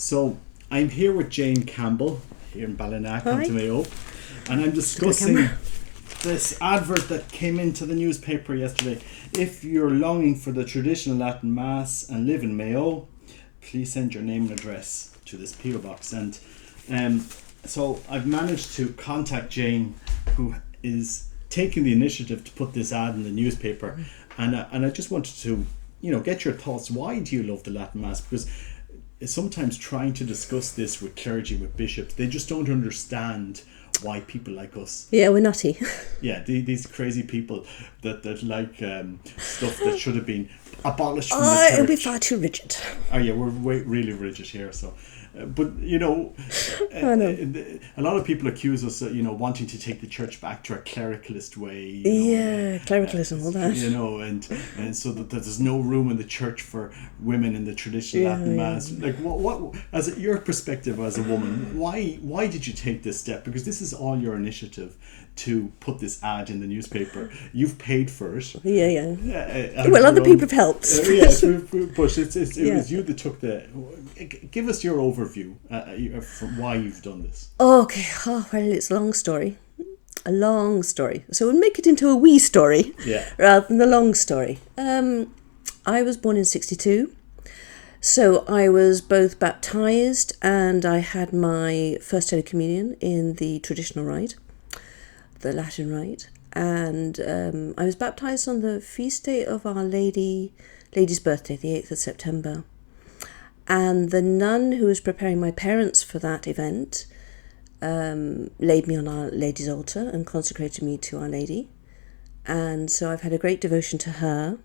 So I'm here with Jane Campbell here in Ballina, County Mayo, and I'm discussing this advert that came into the newspaper yesterday. If you're longing for the traditional Latin Mass and live in Mayo, please send your name and address to this PO box. And so I've managed to contact Jane, who is taking the initiative to put this ad in the newspaper, and I just wanted to, get your thoughts. Why do you love the Latin Mass? Because sometimes trying to discuss this with clergy, with bishops, they just don't understand why people like us. Yeah, we're nutty. Yeah, these crazy people that like stuff that should have been abolished from the church. It'll be far too rigid. Oh yeah, we're really rigid here. So, but a lot of people accuse us, wanting to take the church back to a clericalist way. Clericalism, all that. And so that there's no room in the church for women in the traditional Latin Mass. Like, what as your perspective as a woman, why did you take this step? Because this is all your initiative to put this ad in the newspaper. You've paid for it. Well, other people have helped. Yes, but it was you that took the. Give us your overview for why you've done this. Okay, well, it's a long story. So we'll make it into a wee story rather than a long story. I was born in 1962. So I was both baptised and I had my first Holy Communion in the traditional rite, the Latin rite, and I was baptised on the feast day of Our Lady's birthday, the 8th of September. And the nun who was preparing my parents for that event laid me on Our Lady's altar and consecrated me to Our Lady. And so I've had a great devotion to her.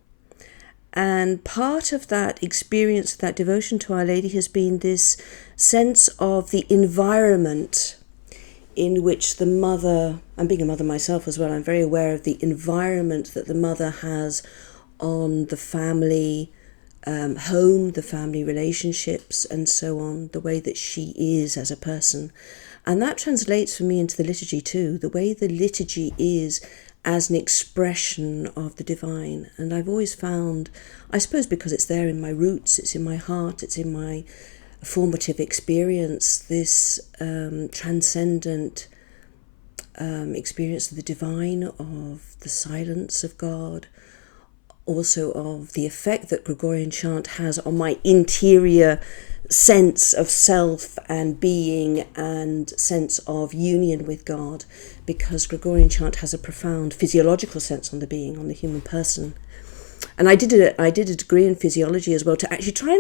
And part of that experience, that devotion to Our Lady, has been this sense of the environment in which the mother, and being a mother myself as well, I'm very aware of the environment that the mother has on the family home, the family relationships, and so on, the way that she is as a person. And that translates for me into the liturgy too, the way the liturgy is as an expression of the divine. And I've always found, I suppose because it's there in my roots, it's in my heart, it's in my formative experience, this transcendent experience of the divine, of the silence of God, also of the effect that Gregorian chant has on my interior sense of self and being and sense of union with God, because Gregorian chant has a profound physiological sense on the being, on the human person. And I did a degree in physiology as well to actually try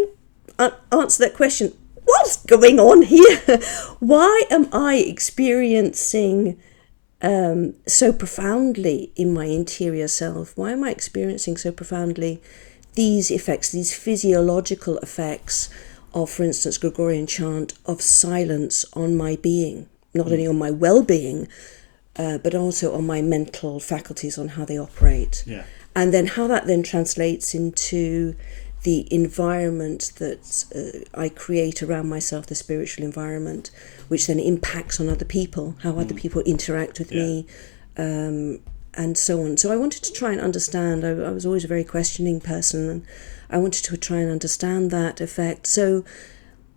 and answer that question. What's going on here? Why am I experiencing so profoundly in my interior self? Why am I experiencing so profoundly these effects, these physiological effects of, for instance, Gregorian chant, of silence on my being, not only on my well-being, but also on my mental faculties, on how they operate. Yeah. And then how that then translates into the environment that I create around myself, the spiritual environment, which then impacts on other people, how other people interact with me, and so on. So I wanted to try and understand. I was always a very questioning person, and I wanted to try and understand that effect. So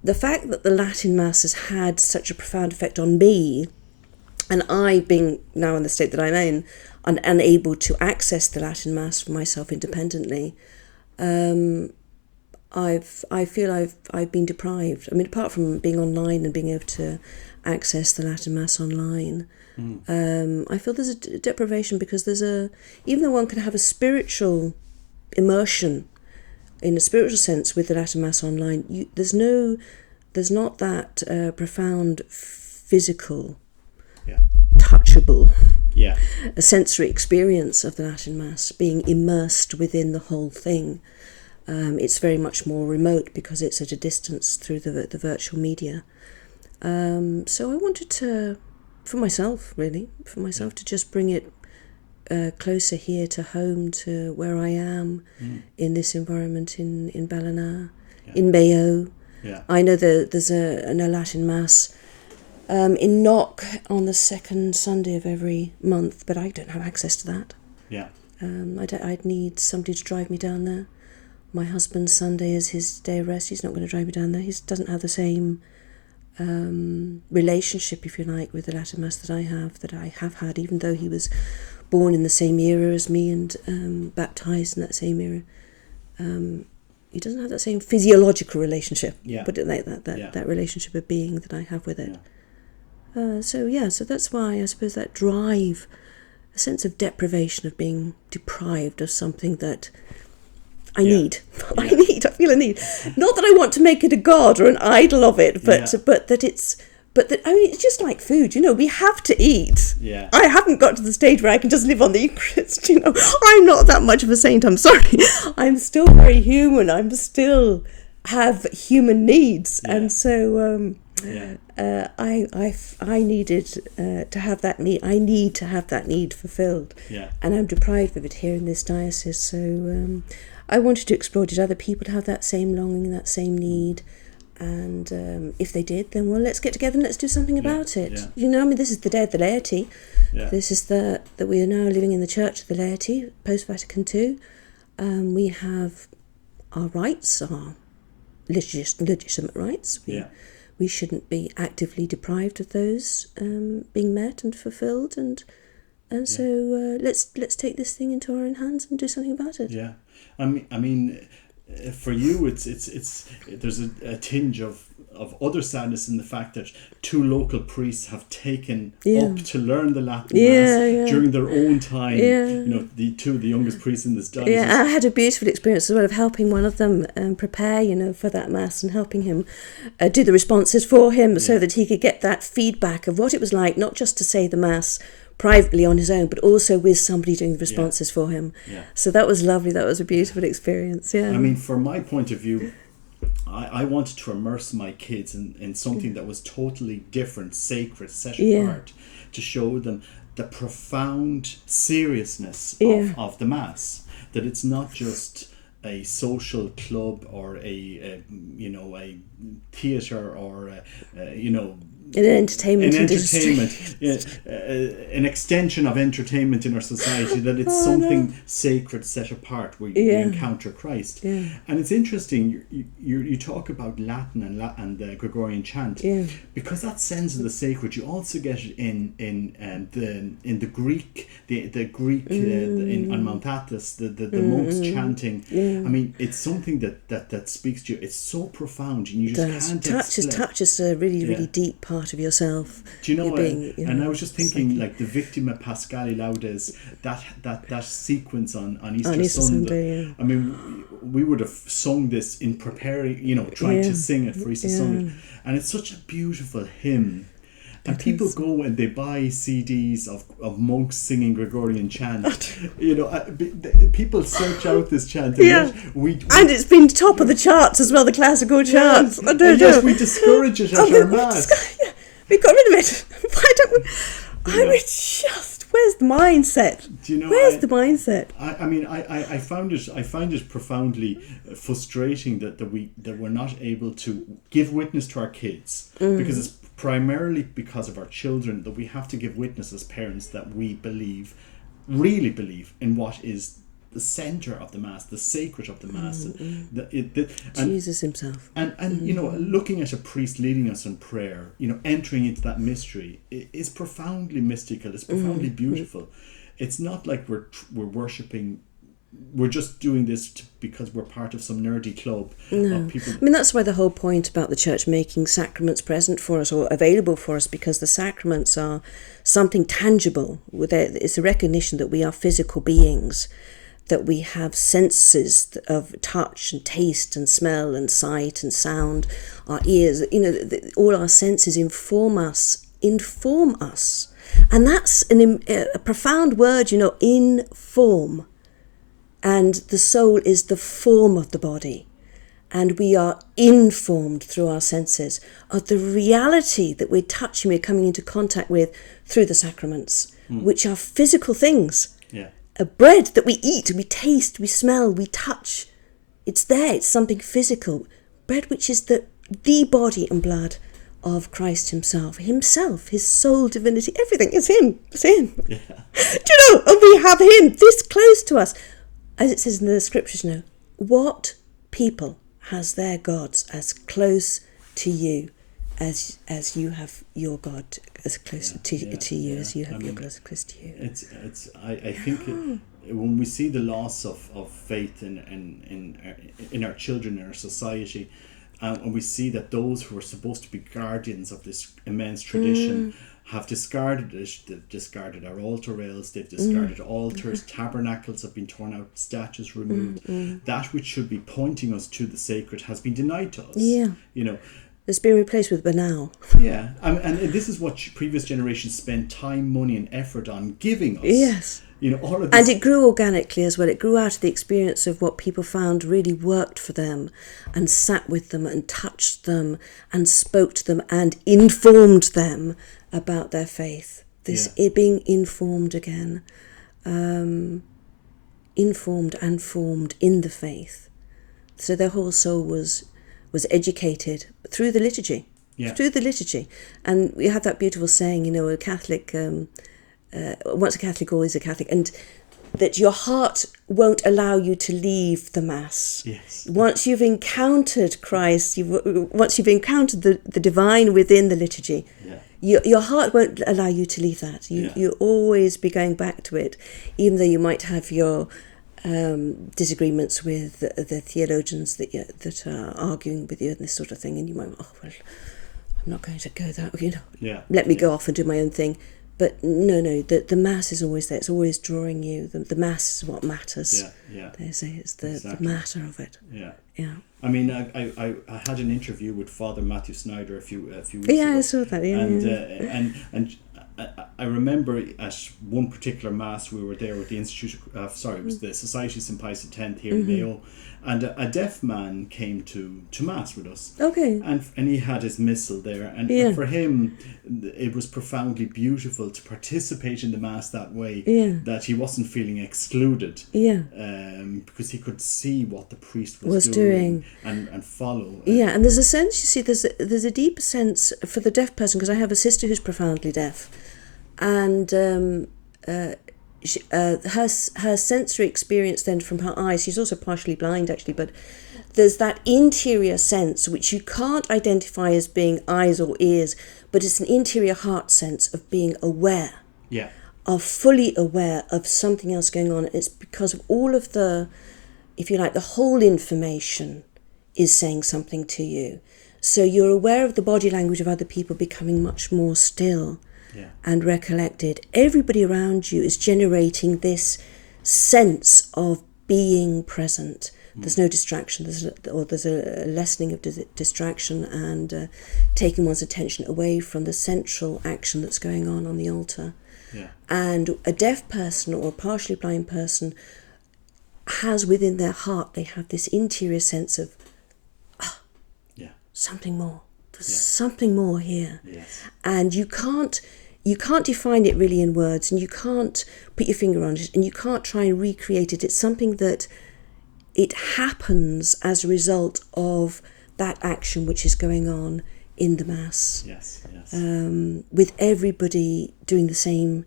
the fact that the Latin Mass has had such a profound effect on me, and I, being now in the state that I'm in, unable to access the Latin Mass for myself independently, I feel I've been deprived. I mean, apart from being online and being able to access the Latin Mass online, I feel there's a deprivation, because even though one can have a spiritual immersion in a spiritual sense with the Latin Mass online, there's not that profound physical, touchable, a sensory experience of the Latin Mass, being immersed within the whole thing. It's very much more remote because it's at a distance through the virtual media. So I wanted to, for myself, to just bring it closer here to home, to where I am in this environment in Ballina, in Mayo. Yeah. I know that there's a Latin Mass in Knock on the second Sunday of every month, but I don't have access to that. Yeah. I'd need somebody to drive me down there, My husband's Sunday is his day of rest. He's not going to drive me down there. He doesn't have the same relationship, if you like, with the Latin Mass that I have had, even though he was born in the same era as me and baptised in that same era. He doesn't have that same physiological relationship, put it like that relationship of being that I have with it. So that's why I suppose that drive, a sense of deprivation, of being deprived of something that I need. I feel a need. Not that I want to make it a god or an idol of it, but it's just like food, we have to eat. Yeah. I haven't got to the stage where I can just live on the Eucharist, I'm not that much of a saint, I'm sorry. I'm still very human. I'm still have human needs. Yeah. And so I needed to have that need. I need to have that need fulfilled. Yeah. And I'm deprived of it here in this diocese. So I wanted to explore, did other people have that same longing, that same need? And if they did, then let's get together and let's do something about it. Yeah. This is the day of the laity. Yeah. This is that we are now living in the Church of the laity, post-Vatican II. We have our rights, our legitimate rights. We shouldn't be actively deprived of those being met and fulfilled. So let's take this thing into our own hands and do something about it. Yeah. I mean, for you, it's there's a tinge of other sadness in the fact that two local priests have taken up to learn the Latin Mass during their own time. The two of the youngest priests in this diocese. Yeah, I had a beautiful experience as well of helping one of them prepare, for that Mass, and helping him do the responses for him so that he could get that feedback of what it was like, not just to say the Mass privately on his own, but also with somebody doing the responses for him. Yeah. So that was lovely. That was a beautiful experience. Yeah. I mean, from my point of view, I wanted to immerse my kids in something that was totally different, sacred, set apart, to show them the profound seriousness of the Mass. That it's not just a social club or a theatre or an entertainment an extension of entertainment in our society, that it's something sacred, set apart, where you encounter Christ. And it's interesting, you talk about Latin and the Gregorian chant, because that sense of the sacred, you also get it in the Greek, the Greek on Mount Athos, the monks chanting. I mean, it's something that speaks to you. It's so profound, and you just can't touches a really deep part of yourself. Do you know? And I was just thinking, like the Victima Pascali Laudes, that sequence on Easter Sunday. I mean, we would have sung this in preparing, trying to sing it for Easter Sunday, and it's such a beautiful hymn. And people go and they buy CDs of monks singing Gregorian chant. People search out this chant. And and it's been top of the charts as well, the classical charts. Yes, we discourage it at our Mass. We got rid of it. Why don't we? Where's the mindset? Where's the mindset? I find it profoundly frustrating that we're not able to give witness to our kids, because it's primarily because of our children that we have to give witness as parents that we really believe in what is the centre of the Mass, the sacred of the Mass. Jesus himself. And looking at a priest leading us in prayer, entering into that mystery is profoundly mystical, it's profoundly beautiful. It's not like we're worshipping. We're just doing this because we're part of some nerdy club. No. Of people. I mean, that's why the whole point about the Church making sacraments present for us or available for us, because the sacraments are something tangible. It's a recognition that we are physical beings, that we have senses of touch and taste and smell and sight and sound, our ears, all our senses inform us. And that's a profound word, inform. And the soul is the form of the body. And we are informed through our senses of the reality that we're touching, we're coming into contact with through the sacraments, which are physical things. Yeah. A bread that we eat, we taste, we smell, we touch. It's there, it's something physical. Bread which is the body and blood of Christ himself, his soul, divinity, everything is him. It's him. Yeah. Do you know, and we have him this close to us. As it says in the scriptures, what people has their gods as close to you as you have your God as close to you as you have your God as close to you. I think when we see the loss of faith in our children, in our society, and we see that those who are supposed to be guardians of this immense tradition have discarded it. They've discarded our altar rails, they've discarded altars, tabernacles have been torn out, statues removed. That which should be pointing us to the sacred has been denied to us. Yeah. You know, it's been replaced with banal. Yeah, and this is what previous generations spent time, money and effort on giving us. Yes. You know, all of this. And it grew organically as well. It grew out of the experience of what people found really worked for them, and sat with them and touched them and spoke to them and informed them about their faith. It being informed again, informed and formed in the faith. So their whole soul was educated through the liturgy. Yeah. Through the liturgy. And we have that beautiful saying, you know, a Catholic, once a Catholic, always a Catholic, and that your heart won't allow you to leave the Mass. Yes. Once you've encountered Christ, once you've encountered the divine within the liturgy, your heart won't allow you to leave that. You'll always be going back to it, even though you might have your disagreements with the theologians that are arguing with you and this sort of thing, and you might, I'm not going to go that, let me go off and do my own thing. But no, the Mass is always there. It's always drawing you. The Mass is what matters. They say it's the matter of it. Yeah. I mean, I had an interview with Father Matthew Snyder a few weeks ago. Yeah, I saw that. And I remember at one particular Mass we were there with the Institute. It was the Society St. Pius X here in Mayo. And a deaf man came to Mass with us. Okay. And he had his missal there. And for him, it was profoundly beautiful to participate in the Mass that way. That he wasn't feeling excluded. Because he could see what the priest was doing. And follow. And there's a sense, you see, there's a deep sense for the deaf person, because I have a sister who's profoundly deaf. And her sensory experience then from her eyes, she's also partially blind actually, but there's that interior sense which you can't identify as being eyes or ears, but it's an interior heart sense of being aware, of fully aware of something else going on. It's because of all of the, if you like, the whole information is saying something to you. So you're aware of the body language of other people becoming much more still. And recollected. Everybody around you is generating this sense of being present. There's no distraction. There's a lessening of distraction and taking one's attention away from the central action that's going on the altar. And a deaf person or a partially blind person has within their heart, they have this interior sense of something more. There's something more here. And you can't define it really in words, and you can't put your finger on it, and you can't try and recreate it. It's something that it happens as a result of that action which is going on in the Mass. With everybody doing the same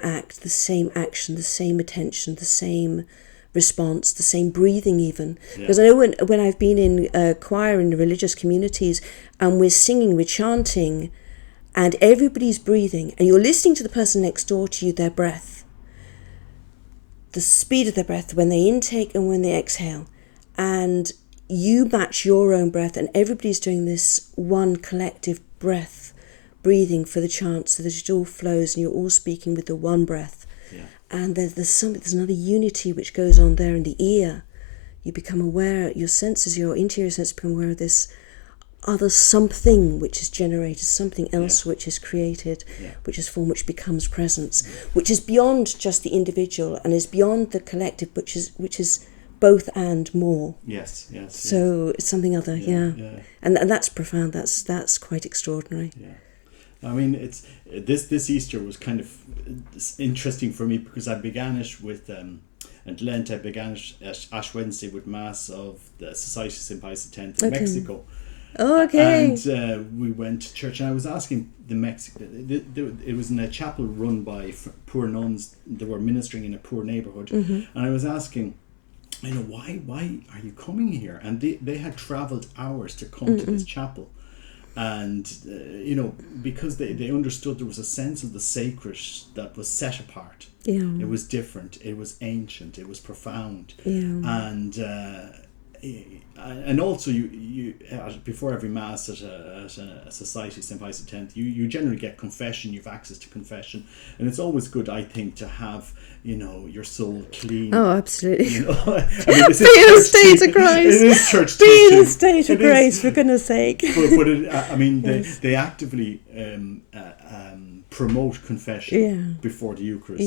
act, the same action, the same attention, the same response, the same breathing even. Because I know when I've been in choir in religious communities and we're singing, we're chanting, and everybody's breathing, and you're listening to the person next door to you, their breath, the speed of their breath when they intake and when they exhale, and you match your own breath, and everybody's doing this one collective breath, breathing for the chant, so that it all flows, and you're all speaking with the one breath. And there's another unity which goes on there in the ear. You become aware, your senses, your interior senses become aware of this other something which is generated, something else which is created, which is formed, which becomes presence, which is beyond just the individual and is beyond the collective, which is both and more. So it's something other, and that's profound. That's quite extraordinary. I mean, it's this Easter was kind of interesting for me because I began it with and Lent. I began it at Ash Wednesday with Mass of the Society St. Pius X in Mexico. And we went to church, and I was asking the Mexican. It was in a chapel run by poor nuns. They were ministering in a poor neighborhood, and I was asking why are you coming here? And they had travelled hours to come to this chapel. And, because they understood there was a sense of the sacred that was set apart. Yeah. It was different. It was ancient. It was profound. Yeah. And also you before every mass at a society, St. Pius X, you generally get confession. You have access to confession, and it's always good, I think, to have your soul clean. Oh, absolutely. Be in the state of grace. It is church Be teaching. in the state of grace, for goodness sake. But they actively promote confession before the Eucharist.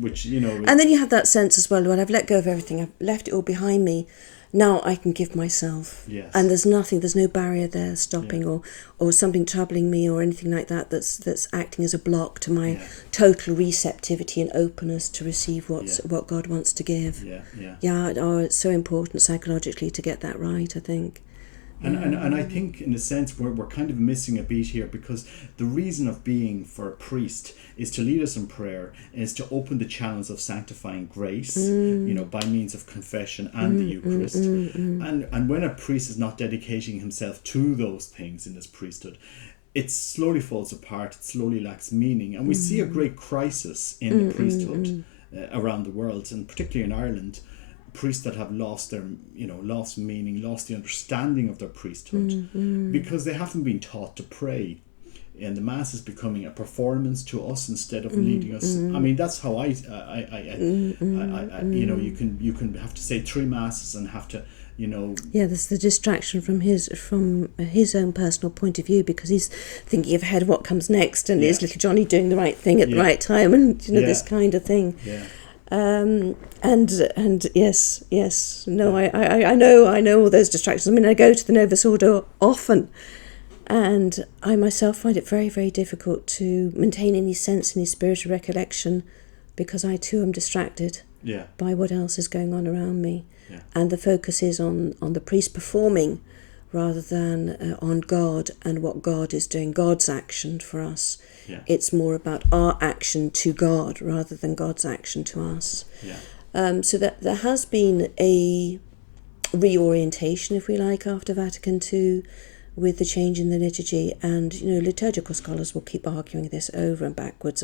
Which And then you have that sense as well. I've let go of everything. I've left it all behind me. Now I can give myself. Yes. And there's no barrier there stopping or something troubling me or anything like that that's acting as a block to my total receptivity and openness to receive what God wants to give. It's so important psychologically to get that right, I think. And I think, in a sense, we're kind of missing a beat here, because the reason of being for a priest is to lead us in prayer, is to open the channels of sanctifying grace, by means of confession and the Eucharist. And when a priest is not dedicating himself to those things in his priesthood, it slowly falls apart, it slowly lacks meaning. And we see a great crisis in the priesthood around the world, and particularly in Ireland. Priests that have lost their, lost meaning, lost the understanding of their priesthood, because they haven't been taught to pray, and the Mass is becoming a performance to us instead of leading us. I mean, that's how you can have to say 3 Masses and have to, there's the distraction from his own personal point of view, because he's thinking ahead of what comes next, and is little Johnny doing the right thing at the right time, and this kind of thing. And yes, no, I know all those distractions. I mean, I go to the Novus Ordo often, and I myself find it very, very difficult to maintain any sense, any spiritual recollection, because I too am distracted by what else is going on around me, and the focus is on the priest performing rather than on God and what God is doing, God's action for us. It's more about our action to God rather than God's action to us. So that there has been a reorientation, if we like, after Vatican II, with the change in the liturgy, and liturgical scholars will keep arguing this over and backwards,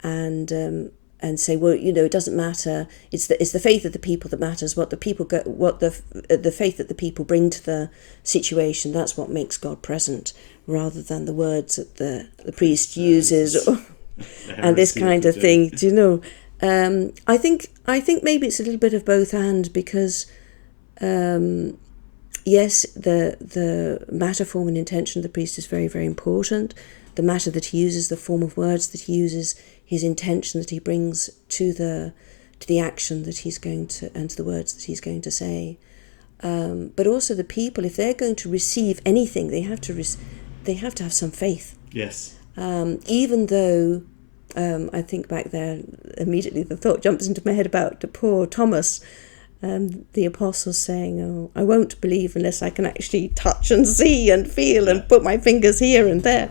and say, well, it doesn't matter. It's the faith of the people that matters. What the people the faith that the people bring to the situation, that's what makes God present, rather than the words that the priest uses, and this kind of thing. Do you know? I think maybe it's a little bit of both and, because yes, the matter, form and intention of the priest is very, very important. The matter that he uses, the form of words that he uses, his intention that he brings to the action that he's going to, and to the words that he's going to say. But also the people, if they're going to receive anything, they have to have some faith. Yes. Even though I think back there, immediately the thought jumps into my head about the poor Thomas, the apostles saying, "Oh, I won't believe unless I can actually touch and see and feel and put my fingers here and there."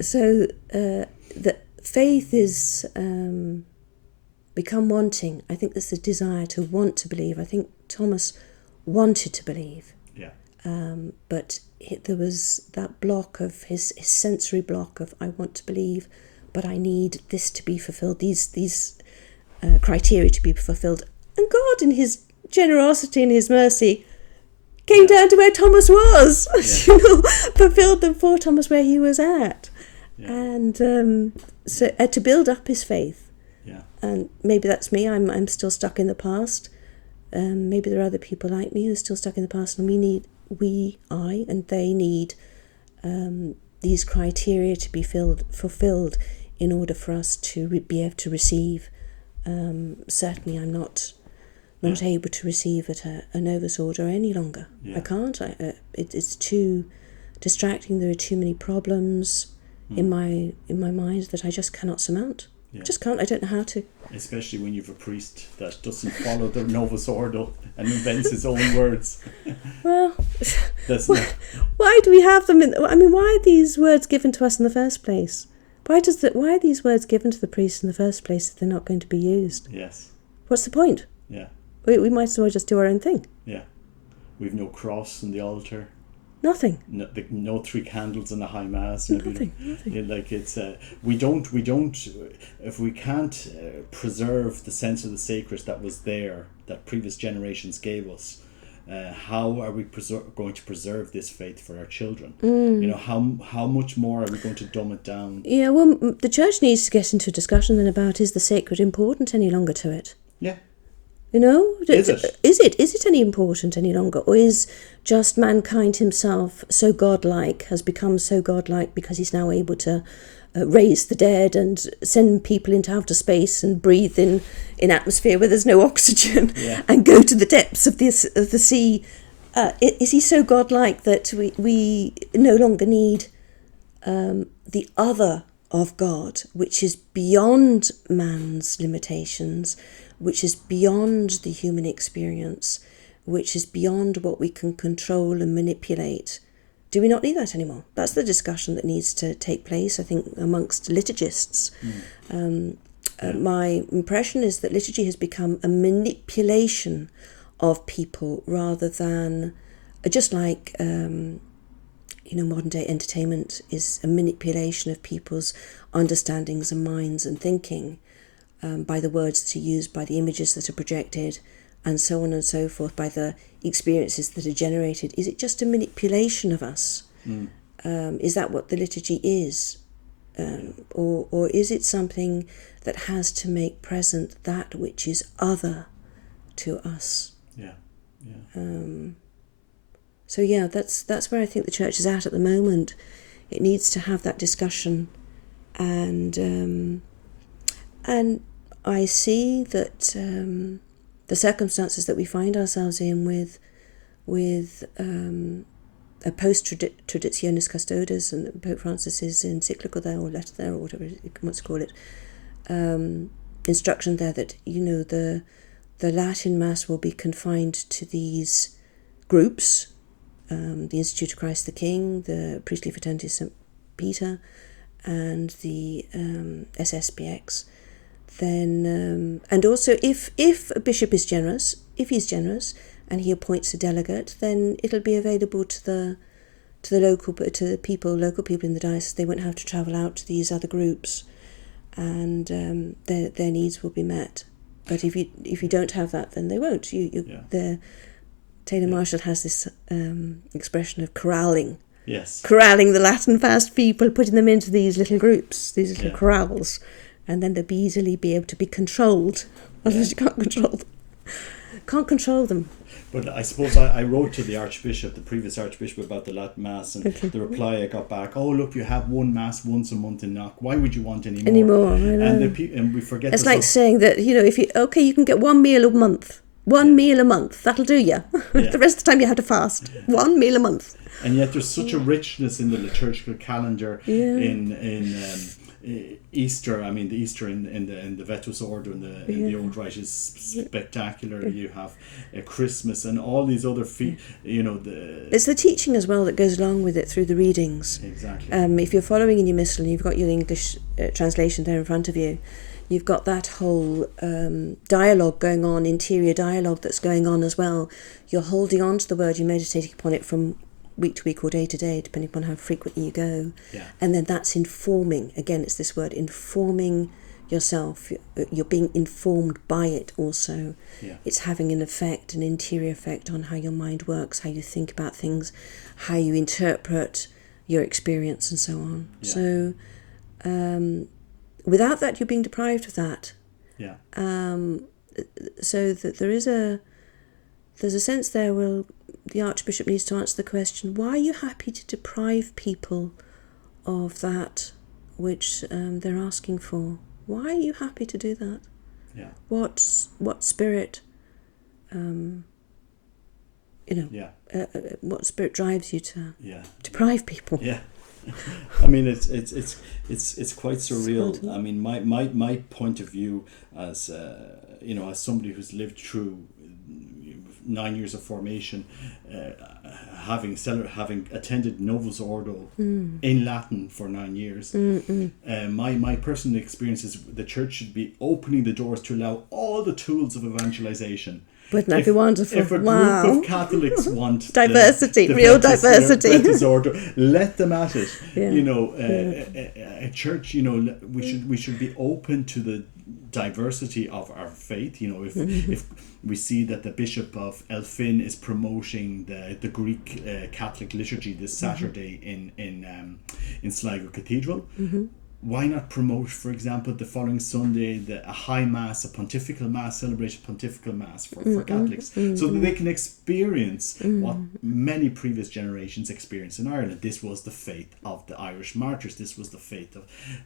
So the faith is become wanting. I think there's a desire to want to believe. I think Thomas wanted to believe. But there was that block of his sensory block of, I want to believe, but I need this to be fulfilled, these criteria to be fulfilled. And God, in his generosity and his mercy, came down to where Thomas was, fulfilled them for Thomas where he was at. And so to build up his faith. And maybe that's me, I'm still stuck in the past. Maybe there are other people like me who are still stuck in the past, and I and they need these criteria to be fulfilled in order for us to be able to receive. Certainly I'm not able to receive at a Novus Ordo any longer. I can't. It's too distracting. There are too many problems in my mind that I just cannot surmount. Just can't. I don't know how to. Especially when you've a priest that doesn't follow the Novus Ordo and invents his own words. Well, why do we have them? Why are these words given to us in the first place? Why are these words given to the priest in the first place if they're not going to be used? Yes. What's the point? Yeah. We might as well just do our own thing. Yeah. We've no cross in the altar. Nothing. No 3 candles in a high mass. Nothing. Like it's we don't if we can't preserve the sense of the sacred that was there, that previous generations gave us. How are we going to preserve this faith for our children? How much more are we going to dumb it down? Yeah, well, the church needs to get into a discussion then about, is the sacred important any longer to it? Yeah. Is it any important any longer? Or is just mankind himself so godlike, has become so godlike because he's now able to raise the dead and send people into outer space and breathe in atmosphere where there's no oxygen, and go to the depths of the sea? Is he so godlike that we no longer need the other of God, which is beyond man's limitations, which is beyond the human experience, which is beyond what we can control and manipulate? Do we not need that anymore? That's the discussion that needs to take place, I think, amongst liturgists. My impression is that liturgy has become a manipulation of people rather than, just like modern day entertainment is a manipulation of people's understandings and minds and thinking, by the words that are used, by the images that are projected, and so on and so forth, by the experiences that are generated. Is it just a manipulation of us? Is that what the liturgy is? Or is it something that has to make present that which is other to us? So that's where I think the church is at the moment. It needs to have that discussion, and I see that the circumstances that we find ourselves in with a post-traditionis custodes, and Pope Francis's encyclical there, or letter there, or whatever you want to call it, instruction there that the Latin Mass will be confined to these groups, the Institute of Christ the King, the Priestly Fraternity of St. Peter, and the SSPX. Then and also if a bishop is generous, and he appoints a delegate, then it'll be available to the local people in the diocese. They won't have to travel out to these other groups, and their needs will be met. But if you don't have that, then they won't. Taylor Marshall has this expression of corralling. Yes. Corralling the Latin fast people, putting them into these little groups, these little corrals. And then they'll easily be able to be controlled. Otherwise you can't control them. But I suppose I wrote to the previous Archbishop, about the Latin Mass, and the reply I got back, oh look, you have one Mass once a month in Knock. Why would you want any more? I know. And we forget. It's like saying that, if you can get one meal a month. Meal a month, that'll do you. The rest of the time you have to fast. One meal a month. And yet there's such a richness in the liturgical calendar, in Easter. I mean, the Easter in the Vetus Ordo in the Old Rite is spectacular. You have Christmas and all these other it's the teaching as well that goes along with it through the readings. Exactly. If you're following in your missal and you've got your English translation there in front of you, you've got that whole dialogue going on, interior dialogue that's going on as well. You're holding on to the word, you're meditating upon it from week to week or day to day, depending upon how frequently you go. And then that's informing. Again, it's this word, informing yourself. You're being informed by it also. It's having an effect, an interior effect on how your mind works, how you think about things, how you interpret your experience, and so on. So without that, you're being deprived of that. So that there's a sense there where the Archbishop needs to answer the question, why are you happy to deprive people of that which they're asking for? Why are you happy to do that? What spirit, what spirit drives you to deprive people? I mean, it's quite surreal. I mean, my point of view as as somebody who's lived through 9 years of formation, having attended Novus Ordo in Latin for 9 years, my personal experience is the church should be opening the doors to allow all the tools of evangelization. Wouldn't that be wonderful? If a group of Catholics want diversity, the real Vetus, diversity, Vetus Ordo, let them at it. Yeah. A church, we should be open to the diversity of our faith. If we see that the Bishop of Elphin is promoting the Greek Catholic liturgy this Saturday in Sligo Cathedral. Why not promote, for example, the following Sunday a high mass, a pontifical mass, celebrated pontifical mass for Catholics, so that they can experience what many previous generations experienced in Ireland. This was the faith of the Irish martyrs. This was the faith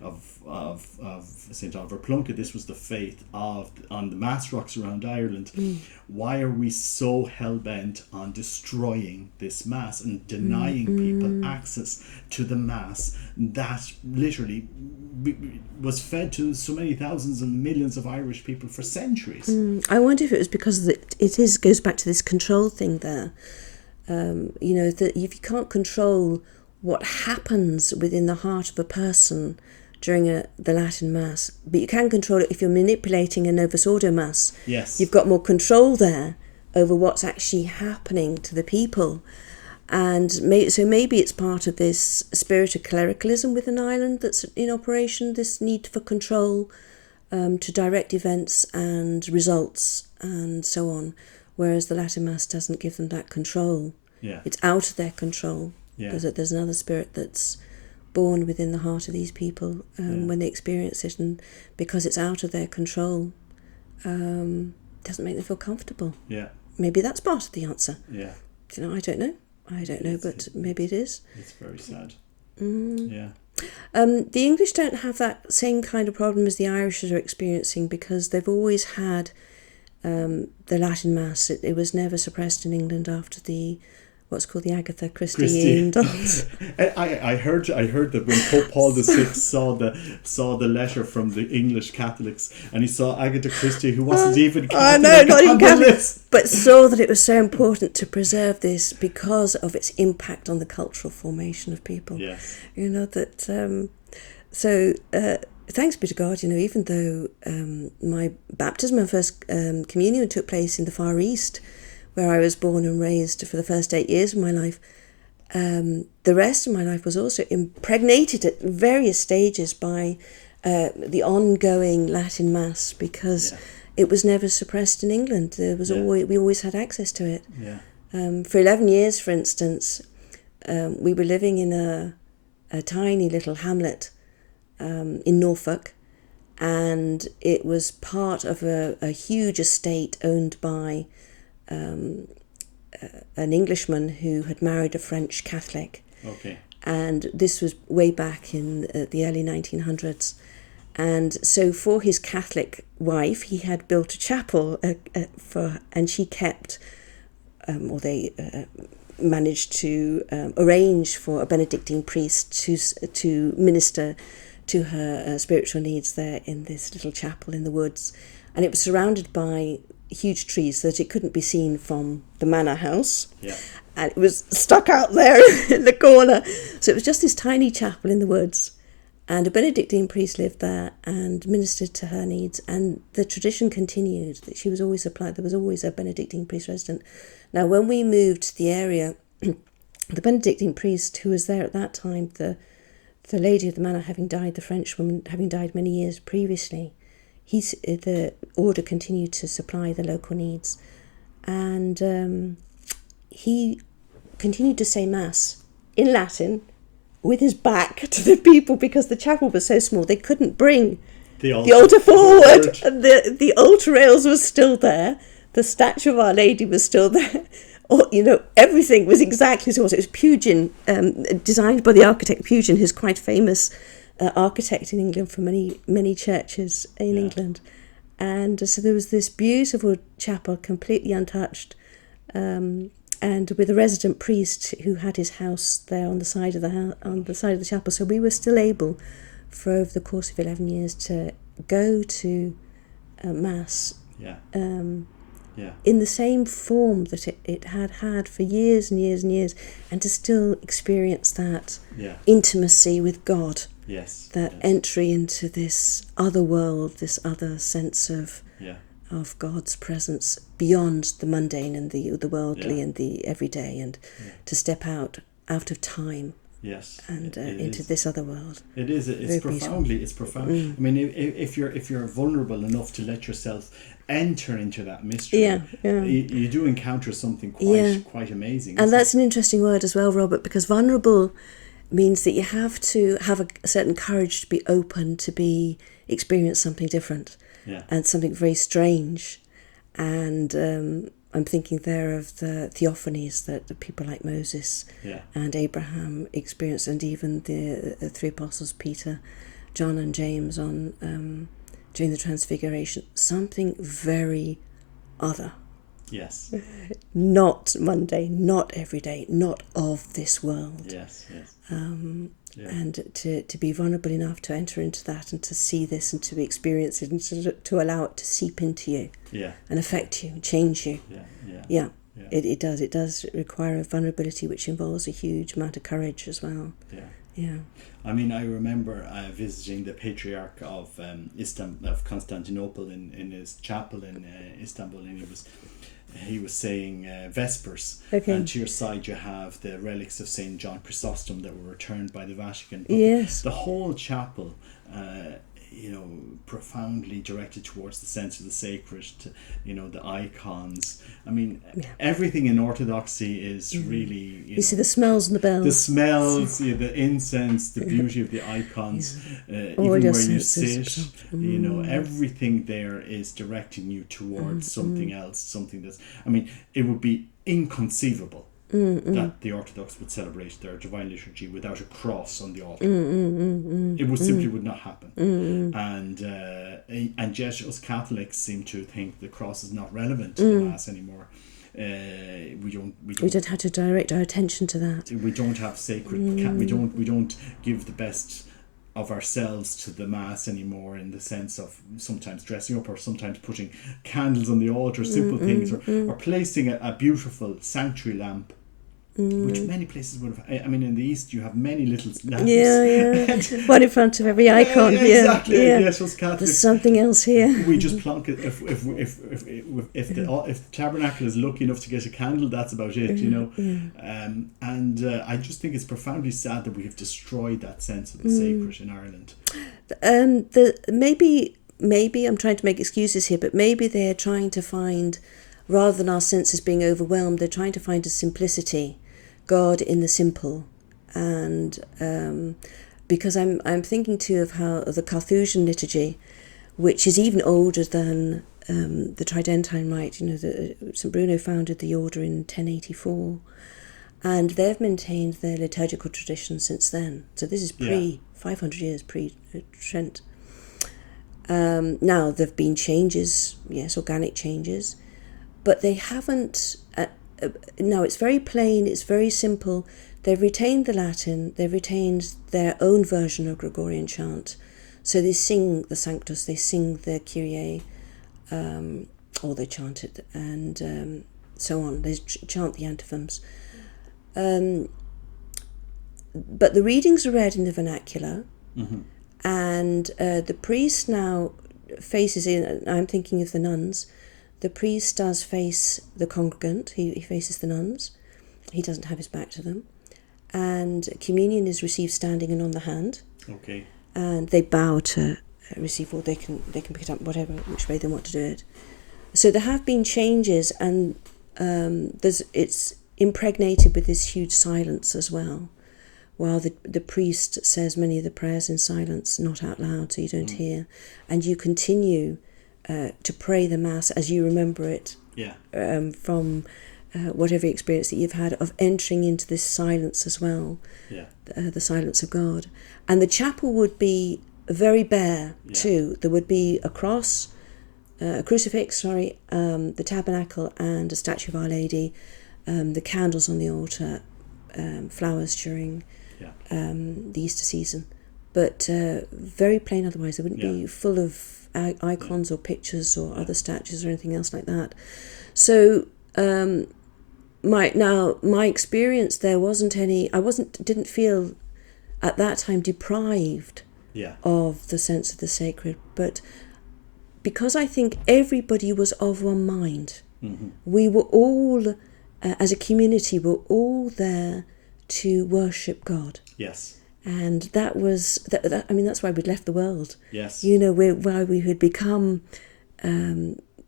of St. Oliver Plunkett. This was the faith on the mass rocks around Ireland. Why are we so hell-bent on destroying this mass and denying people access to the mass that literally was fed to so many thousands and millions of Irish people for centuries? I wonder if it was because it goes back to this control thing there. That if you can't control what happens within the heart of a person during the Latin Mass, but you can control it if you're manipulating a Novus Ordo Mass. Yes. You've got more control there over what's actually happening to the people. And maybe it's part of this spirit of clericalism within Ireland that's in operation, this need for control to direct events and results and so on, whereas the Latin Mass doesn't give them that control. Yeah. It's out of their control. Yeah. There's another spirit that's born within the heart of these people when they experience it, and because it's out of their control, doesn't make them feel comfortable. Yeah. Maybe that's part of the answer. Yeah. I don't know, but maybe it is. It's very sad. Yeah. The English don't have that same kind of problem as the Irish are experiencing, because they've always had the Latin Mass. It was never suppressed in England after what's called the Agatha Christie indulgence. I heard that when Pope Paul VI saw the letter from the English Catholics, and he saw Agatha Christie, who wasn't even Catholic, not even Catholic, but saw that it was so important to preserve this because of its impact on the cultural formation of people. Yes. Thanks be to God, even though my baptism and first communion took place in the Far East, where I was born and raised for the first 8 years of my life, the rest of my life was also impregnated at various stages by the ongoing Latin Mass, because it was never suppressed in England. We always had access to it. Yeah. For 11 years, for instance, we were living in a tiny little hamlet in Norfolk, and it was part of a huge estate owned by an Englishman who had married a French Catholic. Okay. And this was way back in the early 1900s. And so for his Catholic wife, he had built a chapel and she kept, they managed to arrange for a Benedictine priest to minister to her spiritual needs there in this little chapel in the woods. And it was surrounded by huge trees so that it couldn't be seen from the manor house. Yeah. And it was stuck out there in the corner. So it was just this tiny chapel in the woods. And a Benedictine priest lived there and ministered to her needs. And the tradition continued that she was always supplied. There was always a Benedictine priest resident. Now, when we moved to the area, the Benedictine priest who was there at that time, the lady of the manor having died, the French woman having died many years previously, the order continued to supply the local needs, and he continued to say Mass in Latin with his back to the people, because the chapel was so small they couldn't bring the altar forward, and the altar rails were still there, the statue of Our Lady was still there. Everything was exactly as it was. It was Pugin, designed by the architect Pugin, who's quite famous architect in England for many, many churches in England. And so there was this beautiful chapel, completely untouched, and with a resident priest who had his house there on the side of the chapel. So we were still able, for over the course of 11 years, to go to Mass in the same form that it had for years and years and years, and to still experience that intimacy with God, entry into this other world, this other sense of God's presence beyond the mundane and the worldly and the everyday, and to step out of time. Yes, and into this other world. It is. It's profoundly. It's profound. I mean, if you're vulnerable enough to let yourself enter into that mystery, you do encounter something quite amazing. And that's an interesting word as well, Robert, because vulnerable means that you have to have a certain courage to be open, to experience something different, and something very strange. And I'm thinking there of the theophanies that the people like Moses and Abraham experienced, and even the three apostles, Peter, John and James, on during the Transfiguration. Something very other. Yes. Not mundane, not everyday, not of this world. Yes. And to be vulnerable enough to enter into that and to see this and to experience it and to allow it to seep into you and affect you, change you. It does require a vulnerability which involves a huge amount of courage as well. I mean, I remember visiting the Patriarch of Constantinople in his chapel in Istanbul, and he was saying Vespers, and to your side you have the relics of St. John Chrysostom that were returned by the Vatican. But the whole chapel, profoundly directed towards the sense of the sacred, the icons. I mean, everything in Orthodoxy is really... You see the smells and the bells. The smells, the incense, the beauty of the icons, even where you sit, everything there is directing you towards something else, something that's... I mean, it would be inconceivable that the Orthodox would celebrate their divine liturgy without a cross on the altar. It would simply would not happen. And yet us Catholics seem to think the cross is not relevant to the Mass anymore. We don't have to direct our attention to that. We don't have sacred. We don't give the best of ourselves to the Mass anymore, in the sense of sometimes dressing up or sometimes putting candles on the altar, simple things, or placing a beautiful sanctuary lamp, which many places would have. I mean, in the East you have many little lamps. One in front of every icon. Exactly. Yes, us Catholics. There's something else here. We just plonk it. If the tabernacle is lucky enough to get a candle, that's about it. And I just think it's profoundly sad that we have destroyed that sense of the sacred in Ireland. Maybe I'm trying to make excuses here, but maybe they're trying to find, rather than our senses being overwhelmed, they're trying to find a simplicity, God in the simple. And because I'm thinking too of how the Carthusian liturgy, which is even older than the Tridentine Rite, St. Bruno founded the order in 1084, and they've maintained their liturgical tradition since then. So this is 500 years pre-Trent. Now there have been changes, organic changes, but they haven't. Now it's very plain, it's very simple. They've retained the Latin, they've retained their own version of Gregorian chant. So they sing the Sanctus, they sing the Kyrie, or they chant it, and so on. They chant the antiphons. But the readings are read in the vernacular, and the priest now faces in. I'm thinking of the nuns. The priest does face the congregant. He faces the nuns. He doesn't have his back to them. And communion is received standing and on the hand. Okay. And they bow to receive, or they can pick it up which way they want to do it. So there have been changes, and it's impregnated with this huge silence as well, while the priest says many of the prayers in silence, not out loud, so you don't hear, and you continue to pray the Mass as you remember it from whatever experience that you've had of entering into this silence as well, the silence of God. And the chapel would be very bare too. There would be a cross, a crucifix, the tabernacle, and a statue of Our Lady, the candles on the altar, flowers during the Easter season, but very plain otherwise. They wouldn't be full of icons or pictures or other statues or anything else like that. So my experience there wasn't any. Didn't feel at that time deprived of the sense of the sacred, but because I think everybody was of one mind. Mm-hmm. We were all, as a community, were all there to worship God. Yes. And that was, that, I mean, that's why we'd left the world. Yes. You know, why we had become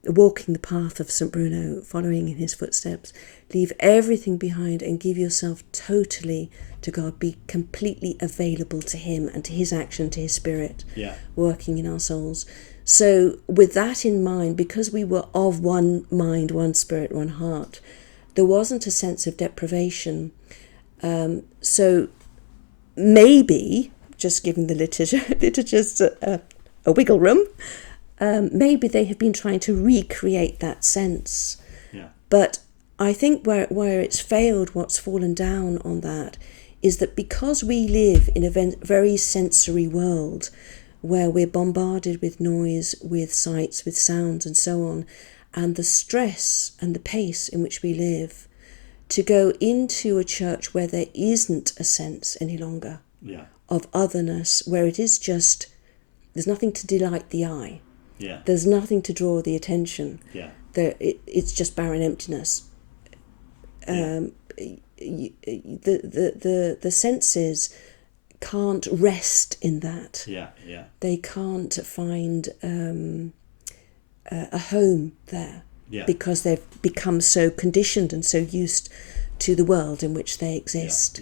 walking the path of St. Bruno, following in his footsteps. Leave everything behind and give yourself totally to God. Be completely available to him and to his action, to his spirit, working in our souls. So with that in mind, because we were of one mind, one spirit, one heart, there wasn't a sense of deprivation. So maybe, just giving the liturgists a wiggle room, maybe they have been trying to recreate that sense. Yeah. But I think where it's failed, what's fallen down on that, is that because we live in a very sensory world, where we're bombarded with noise, with sights, with sounds and so on, and the stress and the pace in which we live, to go into a church where there isn't a sense any longer of otherness, where it is just, there's nothing to delight the eye, there's nothing to draw the attention, it's just barren emptiness. The senses can't rest in that. They can't find a home there because they've become so conditioned and so used to the world in which they exist.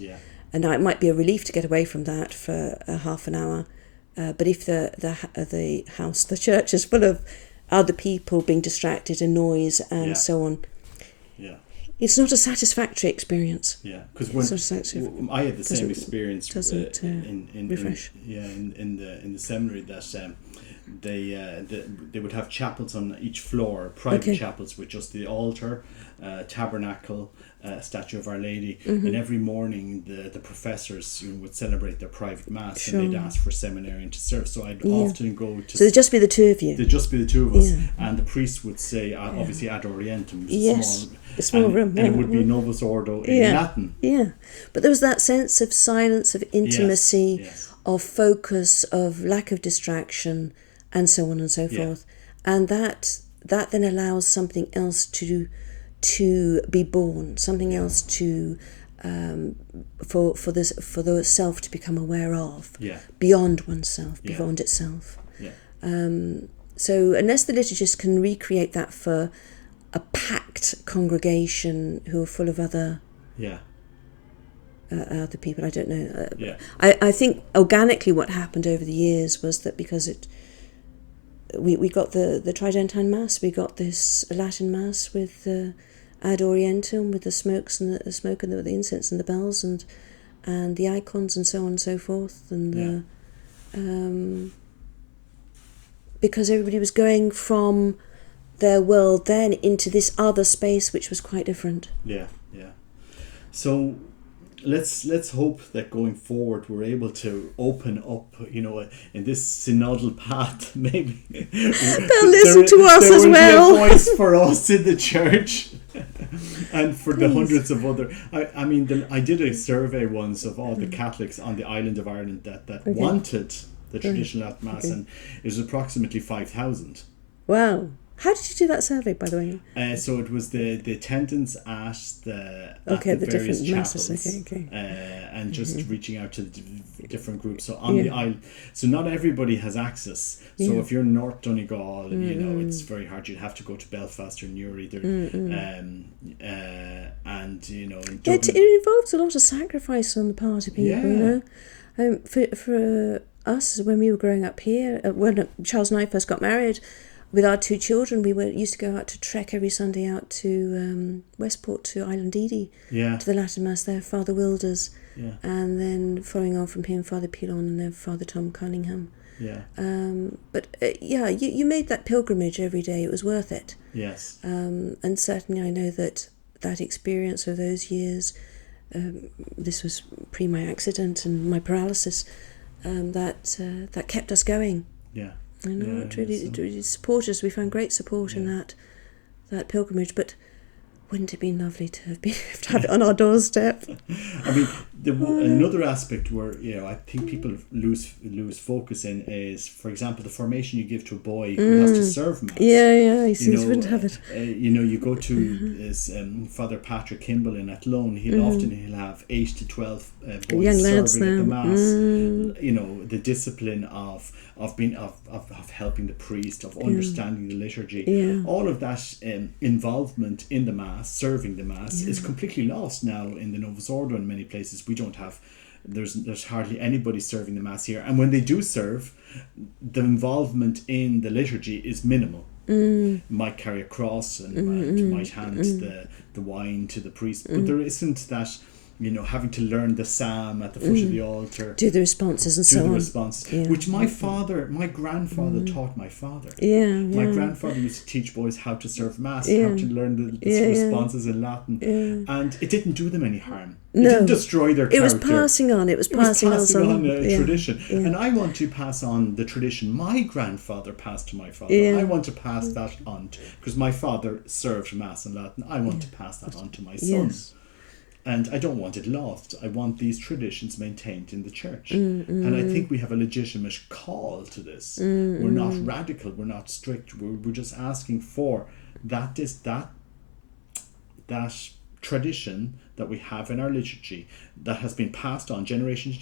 And now it might be a relief to get away from that for a half an hour, but if the church is full of other people being distracted and noise and so on, it's not a satisfactory experience. Because when I had the same experience in refresh. In the seminary, that they would have chapels on each floor, private chapels with just the altar, tabernacle, statue of Our Lady, and every morning the professors would celebrate their private mass, and they'd ask for seminarian to serve. So I'd often go to. So there'd just be the two of you. There'd just be the two of us, and the priest would say, obviously ad orientem, a small room, and it would be Novus Ordo in Latin. But there was that sense of silence, of intimacy, of focus, of lack of distraction, and so on and so forth. And that then allows something else to be born, something else to for the self to become aware of, beyond oneself, beyond itself. So unless the liturgist can recreate that for a packed congregation who are full of other people, I don't know. I think organically what happened over the years was that because we got the Tridentine Mass, we got this Latin Mass with ad orientem, with the smokes and the smoke and the incense and the bells and the icons and so on and so forth, and because everybody was going from their world then into this other space which was quite different. So let's hope that going forward we're able to open up, in this synodal path, maybe they'll listen to us as well. There will be a voice for us in the church and for the hundreds of other. I mean, I did a survey once of all the Catholics on the island of Ireland that wanted the traditional Latin Mass, and it was approximately 5,000. Wow. How did you do that survey, by the way? So it was the attendance at the various different chapels, masses. And just reaching out to the different groups. So on the island, so not everybody has access. So if you're North Donegal, it's very hard. You'd have to go to Belfast or Newry, and it involves a lot of sacrifice on the part of people. For us, when we were growing up here, when Charles and I first got married, with our two children, we used to go out to trek every Sunday out to Westport, to Island Edy, to the Latin Mass there, Father Wilders, and then following on from him, Father Pilon, and then Father Tom Cunningham. You made that pilgrimage every day. It was worth it. Yes. And certainly I know that experience of those years, this was pre my accident and my paralysis, that kept us going. It really supported us. We found great support in that that pilgrimage, but wouldn't it be lovely to have it on our doorstep? I mean, another aspect where I think people lose focus in is, for example, the formation you give to a boy who has to serve mass. Yeah, he wouldn't have it. You go to Father Patrick Kimball in Athlone. He'll have 8 to 12 boys serving at the mass. The discipline of helping the priest, of understanding the liturgy, all of that involvement in the mass, serving the mass, is completely lost now in the Novus Ordo. In many places, we don't have. There's hardly anybody serving the mass here, and when they do serve, the involvement in the liturgy is minimal. Might carry a cross and might hand the wine to the priest, but there isn't that. Having to learn the psalm at the foot of the altar. Do the responses and so on. Which my grandfather taught my father. My grandfather used to teach boys how to serve mass, how to learn the responses in Latin. And it didn't do them any harm. It didn't destroy their character. It was passing on. It was passing on a tradition. And I want to pass on the tradition my grandfather passed to my father. I want to pass that on, because my father served mass in Latin. I want to pass that on to my son. And I don't want it lost. I want these traditions maintained in the church. And I think we have a legitimate call to this. We're not radical, we're not strict. We're just asking for that tradition that we have in our liturgy, that has been passed on generation to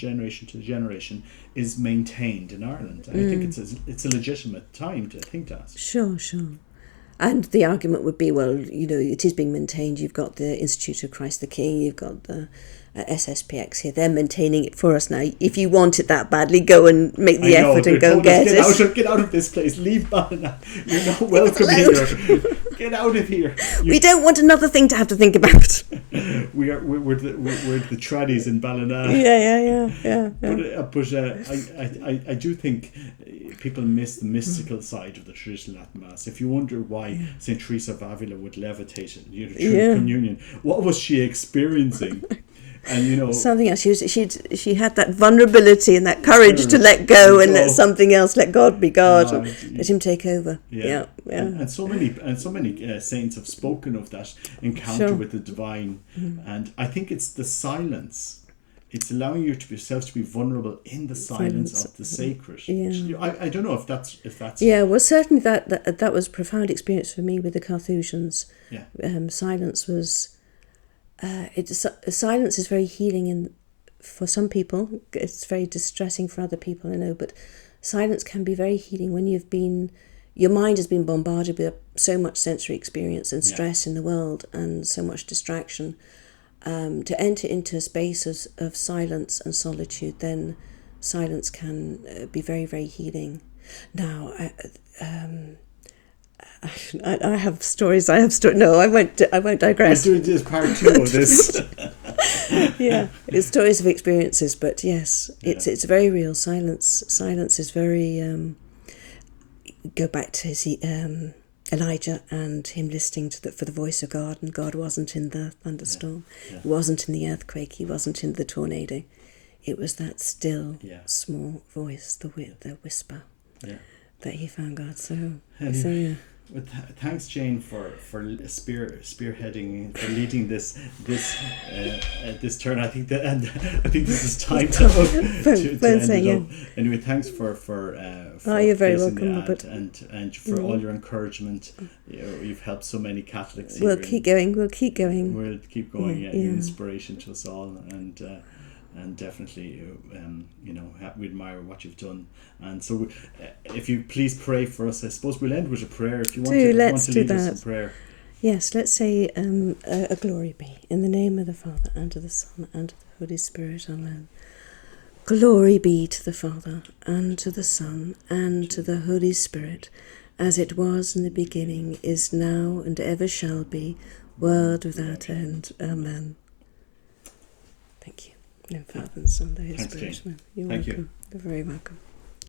generation, is maintained in Ireland. And I think it's a legitimate time to think that. Sure. And the argument would be, well, it is being maintained. You've got the Institute of Christ the King, you've got the SSPX here. They're maintaining it for us now. If you want it that badly, go and make the effort and go get it. Get out of this place. Leave Ballina. You're not welcome here. Get out of here. We don't want another thing to have to think about. We're the tradies in Ballina. Yeah. But I do think people miss the mystical side of the traditional Latin Mass. If you wonder why St. Teresa of Avila would levitate through communion, what was she experiencing? And something else. She had that vulnerability and that courage to let go and let something else, let God be God, let Him take over. Yeah. And so many saints have spoken of that encounter with the divine, and I think it's the silence. It's allowing yourself to be vulnerable in the silence of the sacred. I don't know if that's. Well, certainly that was a profound experience for me with the Carthusians. Silence was. Silence is very healing for some people. It's very distressing for other people, I know, but silence can be very healing when your mind has been bombarded with so much sensory experience and stress in the world and so much distraction. To enter into a space of silence and solitude, then silence can be very, very healing. Now, I have stories. No, I won't digress. We're doing this part 2 of this. It's stories of experiences, but yes, it's very real. Silence is very. Go back to Elijah and him listening for the voice of God, and God wasn't in the thunderstorm, He wasn't in the earthquake, He wasn't in the tornado. It was that still, small voice, the whisper, that he found God. Well, thanks, Jane, for spearheading, for leading this turn. I think this is time to end it up. Anyway, thanks for you're very welcome, Robert, and for all your encouragement. You've helped so many Catholics. We'll keep going. We'll keep going. You're an inspiration to us all, and definitely, we admire what you've done. And so, if you please pray for us, I suppose we'll end with a prayer. If you want to lead us in prayer. Yes, let's say a glory be in the name of the Father and of the Son and of the Holy Spirit. Amen. Glory be to the Father and to the Son and to the Holy Spirit, as it was in the beginning, is now, and ever shall be, world without end. Amen. Thank you. No, Father and Son, the Holy Spirit. You're welcome. You're very welcome.